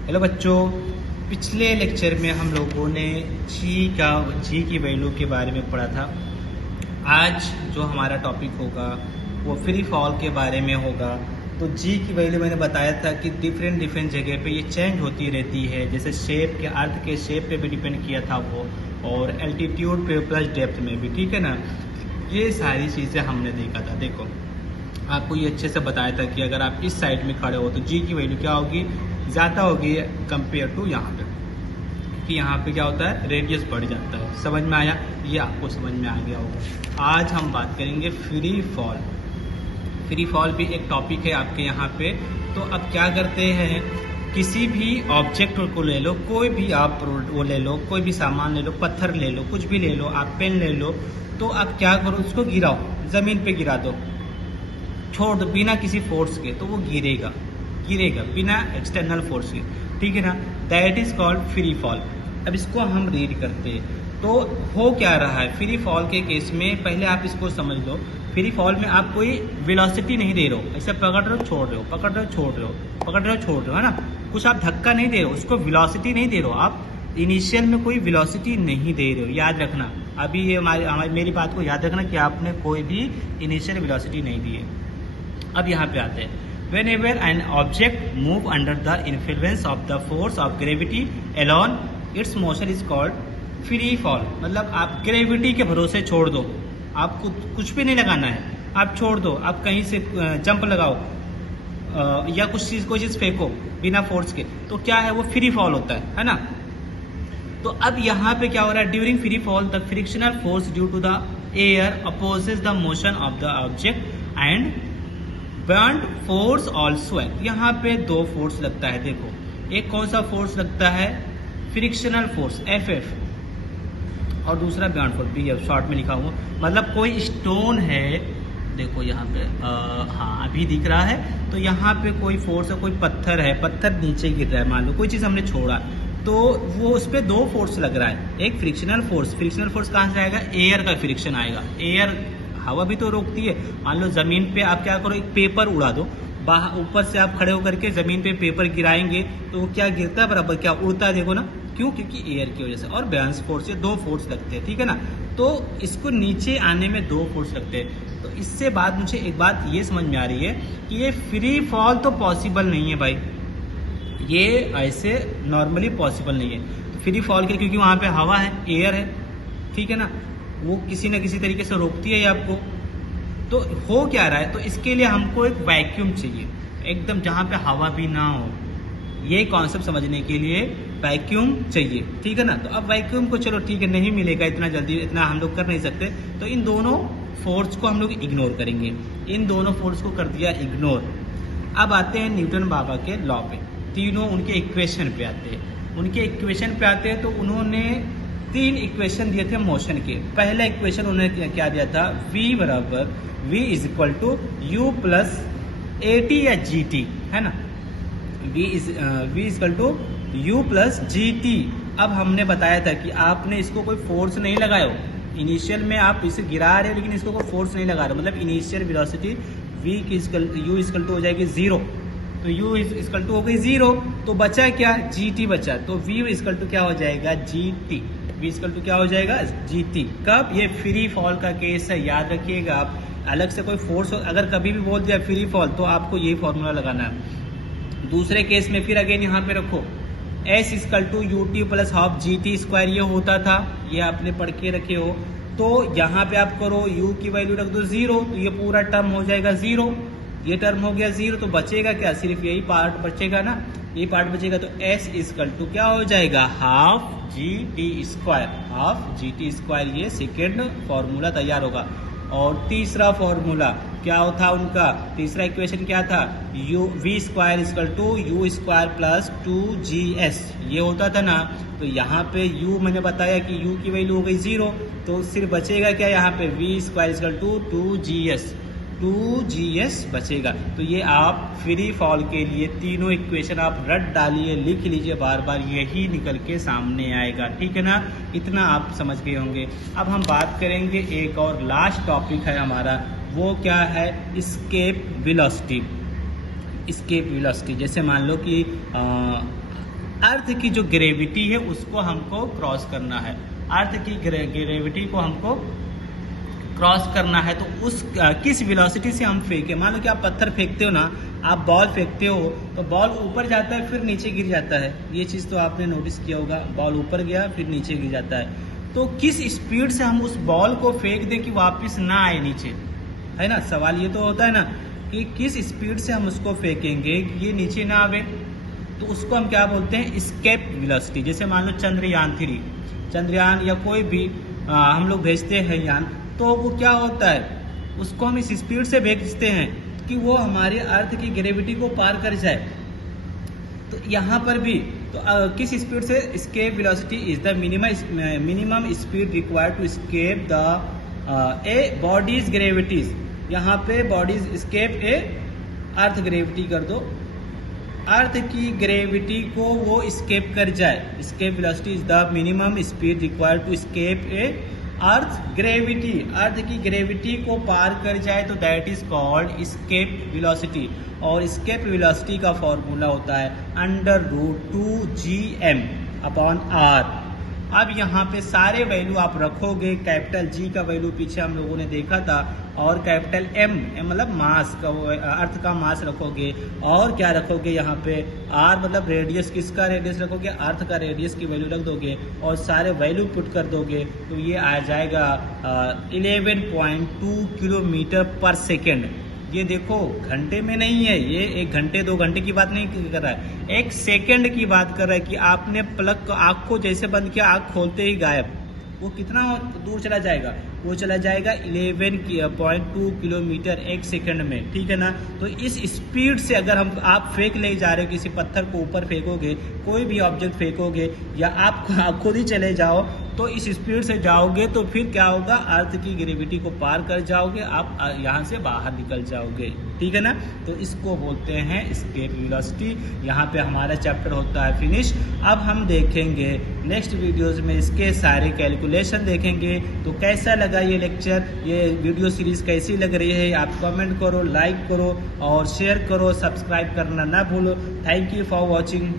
Hello बच्चों, पिछले lecture में हम लोगों ने जी की वैल्यू के बारे में पढ़ा था। आज जो हमारा टॉपिक होगा वो फ्री फॉल के बारे में होगा। तो जी की वैल्यू मैंने बताया था कि डिफरेंट जगह पे ये चेंज होती रहती है, जैसे शेप के अर्थ के शेप पे भी डिपेंड किया था वो, और एल्टीट्यूड पे प्लस डेप्थ में भी, ठीक है ना। ये सारी चीज़ें हमने देखा था। देखो, आपको ये अच्छे से बताया था कि अगर आप इस साइड में खड़े हो तो जी की वैल्यू क्या होगी, ज़्यादा होगी कंपेयर टू यहाँ पे, क्योंकि यहाँ पे क्या होता है, रेडियस बढ़ जाता है। समझ में आया? ये आपको समझ में आ गया होगा। आज हम बात करेंगे फ्री फॉल। फ्री फॉल भी एक टॉपिक है आपके यहाँ पे। तो अब क्या करते हैं, किसी भी ऑब्जेक्ट को ले लो, कोई भी आप वो ले लो, कोई भी सामान ले लो, पत्थर ले लो, कुछ भी ले लो, आप पेन ले लो, तो आप क्या करो, उसको गिराओ, ज़मीन पे गिरा दो, छोड़ दो बिना किसी फोर्स के, तो वो गिरेगा बिना एक्सटर्नल फोर्स के, ठीक है ना। That is called free fall. अब इसको हम रीड करते हैं तो हो क्या रहा है फ्री फॉल के केस में। पहले आप इसको समझ लो, फ्री फॉल में आप कोई वेलोसिटी नहीं दे रहे हो, ऐसे पकड़ रहे हो छोड़ रहे हो, पकड़ रहे हो छोड़ रहे हो, पकड़ रहे हो छोड़ रहे हो, है ना। कुछ आप धक्का नहीं दे रहे हो, उसको वेलोसिटी नहीं दे रहे हो, आप इनिशियल में कोई वेलोसिटी नहीं दे रहे हो। याद रखना, अभी ये मेरी बात को याद रखना कि आपने कोई भी इनिशियल वेलोसिटी नहीं दी है। अब यहाँ पे आते हैं, whenever an object move under the influence of the force of gravity alone, its motion is called free fall। मतलब आप ग्रेविटी के भरोसे छोड़ दो, आपको कुछ भी नहीं लगाना है, आप छोड़ दो, आप कहीं से जंप लगाओ या कोई चीज फेंको बिना फोर्स के, तो क्या है, वो फ्री फॉल होता है ना। तो अब यहाँ पे क्या हो रहा है, during free fall the frictional force due to the air opposes the motion of the object and buoyant force also है। यहाँ पे दो फोर्स लगता है। देखो, एक कौन सा फोर्स लगता है, फ्रिक्शनल फोर्स FF, और दूसरा बर्न्ड फोर्स BF, शॉर्ट में लिखा हुआ। मतलब कोई स्टोन है, देखो यहाँ पे हाँ अभी दिख रहा है, तो यहाँ पे कोई फोर्स है, कोई पत्थर है, पत्थर नीचे गिर रहा है, मान लो कोई चीज़ हमने छोड़ा, तो वो उस पर दो फोर्स लग रहा है। एक फ्रिक्शनल फोर्स कहाँ से आएगा, एयर का फ्रिक्शन आएगा। एयर हवा भी तो रोकती है। मान लो जमीन पे आप क्या करो, एक पेपर उड़ा दो, बाहर ऊपर से आप खड़े होकर के जमीन पे पेपर गिराएंगे तो वो क्या गिरता है, बराबर क्या उड़ता है, देखो ना, क्यों, क्योंकि एयर की वजह से। और बैलेंस फोर्स से दो फोर्स लगते हैं, ठीक है ना। तो इसको नीचे आने में दो फोर्स लगते हैं। तो इससे बाद मुझे एक बात ये समझ में आ रही है कि ये फ्री फॉल तो पॉसिबल नहीं है भाई, ये ऐसे नॉर्मली पॉसिबल नहीं है। तो फ्री फॉल के, क्योंकि वहां पे हवा है, एयर है, ठीक है ना, वो किसी न किसी तरीके से रोकती है आपको। तो हो क्या रहा है, तो इसके लिए हमको एक वैक्यूम चाहिए, एकदम जहां पे हवा भी ना हो। ये कॉन्सेप्ट समझने के लिए वैक्यूम चाहिए, ठीक है ना। तो अब वैक्यूम को चलो ठीक है, नहीं मिलेगा इतना जल्दी, इतना हम लोग कर नहीं सकते, तो इन दोनों फोर्स को हम लोग इग्नोर करेंगे। इन दोनों फोर्स को कर दिया इग्नोर। अब आते हैं न्यूटन बाबा के लॉ पे, तीनों उनके इक्वेशन पे आते हैं। उनके इक्वेशन पे आते हैं तो उन्होंने तीन इक्वेशन दिए थे मोशन के। पहला इक्वेशन उन्होंने क्या दिया था, V is equal to u plus AT या GT, है ना। V is equal to u plus GT। अब हमने बताया था कि आपने इसको कोई फोर्स नहीं लगाया हो, इनिशियल में आप इसे गिरा रहे हो लेकिन इसको कोई फोर्स नहीं लगा रहे हो, मतलब initial velocity U equal to हो जाएगी 0, तो U इक्वल टू हो गई 0, तो बचा क्या, GT बचा, तो V इक्वल टू क्या हो जाएगा, GT। V इक्वल टू क्या हो जाएगा, GT। कब, ये फ्री फॉल का केस है, याद रखिएगा आप। अलग से कोई फोर्स अगर कभी भी बोल दिया फ्री फॉल, तो आपको यही फॉर्मूला लगाना है। दूसरे केस में फिर अगेन यहाँ पे रखो, S equal to UT plus half GT square, ये होता था, ये आपने पढ़ के रखे हो। तो यहाँ पे आप करो, U की वैल्यू रख दो 0, तो ये पूरा टर्म हो जाएगा 0, ये टर्म हो गया 0, तो बचेगा क्या, सिर्फ यही पार्ट बचेगा ना, यही पार्ट बचेगा। तो S इक्वल टू क्या हो जाएगा, half GT square, half GT square. ये सेकेंड फॉर्मूला तैयार होगा। और तीसरा फॉर्मूला क्या था उनका, तीसरा इक्वेशन क्या था, V square equal to U square plus 2GS, ये होता था ना। तो यहाँ पे U मैंने बताया कि U की वैल्यू हो गई 0, तो सिर्फ बचेगा क्या, यहाँ पे V square equal to 2GS बचेगा। तो ये आप फ्री फॉल के लिए तीनों इक्वेशन आप रट डालिए, लिख लीजिए बार बार, यही निकल के सामने आएगा, ठीक है ना। इतना आप समझ गए होंगे। अब हम बात करेंगे, एक और लास्ट टॉपिक है हमारा, वो क्या है, एस्केप वेलोसिटी। जैसे मान लो कि अर्थ की जो ग्रेविटी है उसको हमको क्रॉस करना है। अर्थ की ग्रेविटी को हमको क्रॉस करना है, तो उस किस वेलोसिटी से हम फेंके। मान लो कि आप पत्थर फेंकते हो ना, आप बॉल फेंकते हो तो बॉल ऊपर जाता है फिर नीचे गिर जाता है, ये चीज़ तो आपने नोटिस किया होगा। बॉल ऊपर गया फिर नीचे गिर जाता है। तो किस स्पीड से हम उस बॉल को फेंक दें कि वापस ना आए नीचे, है ना। सवाल ये तो होता है ना कि किस स्पीड से हम उसको फेंकेंगे कि ये नीचे ना आवे। तो उसको हम क्या बोलते हैं, एस्केप वेलोसिटी। जैसे मान लो चंद्रयान या कोई भी हम लोग भेजते हैं यान, तो वो क्या होता है, उसको हम इस स्पीड से भेजते हैं कि वो हमारे अर्थ की ग्रेविटी को पार कर जाए। तो यहाँ पर भी तो किस स्पीड से, escape velocity is the minimum speed required to escape the a body's gravity's. यहाँ पे body's escape a earth gravity कर दो, अर्थ की ग्रेविटी को वो एस्केप कर जाए। Escape velocity is the minimum speed required to escape a earth gravity, earth की ग्रेविटी को पार कर जाए तो that is called escape velocity. और एस्केप वेलोसिटी का फॉर्मूला होता है √2gm अपॉन r। अब यहाँ पे सारे वैल्यू आप रखोगे, कैपिटल G का वैल्यू पीछे हम लोगों ने देखा था, और कैपिटल M मतलब मास का, अर्थ का मास रखोगे, और क्या रखोगे यहाँ पे R मतलब रेडियस, किसका रेडियस रखोगे, अर्थ का रेडियस की वैल्यू रख दोगे और सारे वैल्यू पुट कर दोगे, तो ये आ जाएगा 11.2 किलोमीटर पर सेकेंड। ये देखो घंटे में नहीं है, ये 1 घंटे 2 घंटे की बात नहीं कर रहा है, 1 सेकेंड की बात कर रहा है कि आपने पलक आँख को जैसे बंद किया, आँख खोलते ही गायब। वो कितना दूर चला जाएगा, वो चला जाएगा 11.2 किलोमीटर 1 सेकंड में, ठीक है ना। तो इस स्पीड से अगर आप फेंक ले जा रहे हो, किसी पत्थर को ऊपर फेंकोगे, कोई भी ऑब्जेक्ट फेंकोगे, या आप खुद ही चले जाओ, तो इस स्पीड से जाओगे तो फिर क्या होगा, अर्थ की ग्रेविटी को पार कर जाओगे, आप यहाँ से बाहर निकल जाओगे, ठीक है ना। तो इसको बोलते हैं एस्केप वेलोसिटी। यहाँ पे हमारा चैप्टर होता है फिनिश। अब हम देखेंगे नेक्स्ट वीडियोस में इसके सारे कैलकुलेशन देखेंगे। तो कैसा लगा ये लेक्चर, ये वीडियो सीरीज कैसी लग रही है, आप कमेंट करो, लाइक करो और शेयर करो, सब्सक्राइब करना ना भूलो। Thank you for watching.